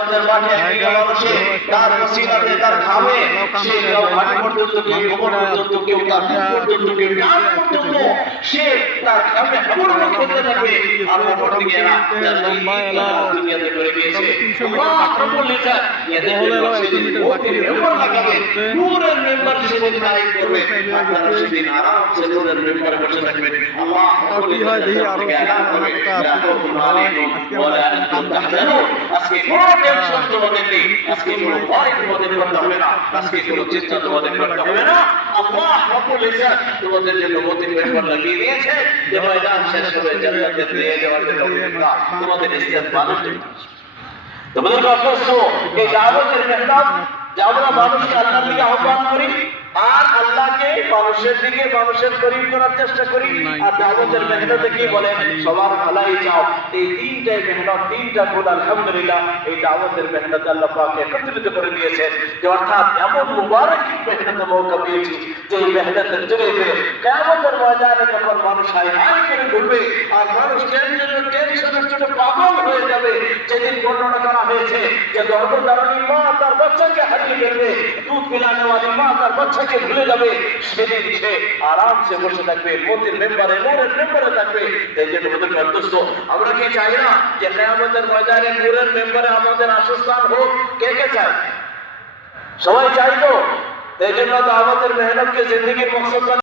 আমাদের মাঠে একদিকে মানুষে তার ওসিলাতে তার ঘামে সে কেউ ঘাট পর্যন্ত কেউ কোমর পর্যন্ত কেউ তার মুখ পর্যন্ত কেউ কান পর্যন্ত সে তার ঘামে হাবুড় খেতে থাকবে আর অপর দিকে এরা দুনিয়াতে করে গিয়েছে আক্রমণ লিখা এদের মেম্বার লাগাবে নূরের মেম্বার সেদিন তারিখ করবে আপনারা সেদিন আরামসে নূরের মেম্বারে বসে থাকবেন আল্লাহ কি হয় দেখি আরো আজকে কোনো টেনশন তোমাদের নেই, আজকে কোনো ভয় তোমাদের করতে হবে না, আজকে কোনো চিন্তা তোমাদের করতে হবে না। আল্লাহ রাব্বুল ইজ্জত তোমাদের জন্য নতুন মেম্বার লাগিয়ে দিয়েছে যে ময়দান শেষ হবে জান্নাতে নিয়ে যাওয়ার জন্য তোমাদের ইস্তেগফারের জন্য। তোমাদের অভ্যস্ত এই দাওয়াতের মেহনত যে আমরা মানুষকে আল্লাহর দিকে আহ্বান করি আর আল্লাহকে মানুষের দিকে মানুষের করিব করার চেষ্টা করি আর দাওয়াতের মেহনতে কি বলেন সবার ভালাই চাও। এই তিনটাই মেহনত তিনটা গুণ আলহামদুলিল্লাহ এই দাওয়াতের মেহনতে আল্লাহ পাক একত্রিত করে দিয়েছেন যে অর্থাৎ এমন মুবারক মেহনতে মৌকা পেয়েছি যে এই মেহনতের জরিয়ে কিয়ামতের ময়দানে যখন মানুষ হায় হায় করে ঘুরবে আর মানুষ টেনশনের জন্য পাগল হয়ে যাবে। যেদিন বর্ণনা করা হয়েছে যে গর্ভধারণী মা তার বাচ্চাকে হারিয়ে ফেলবে, দুধ পিলানেওয়ালি মা তার বাচ্চাকে ভুলে যাবে, সেদিন সে আরামসে বসে থাকবে মোদির মেম্বারে নূরের মেম্বারে থাকবে। এই যে তোমাদের অন্তস্থ আমরা কি চাই না যে কিয়ামতের ময়দানে নূরের মেম্বারে আমাদের আসস্থান হোক? কে কে চায়? সবাই চাই তো। এই জন্য তো আমাদের মেহনতকে জিন্দেগির মকসদ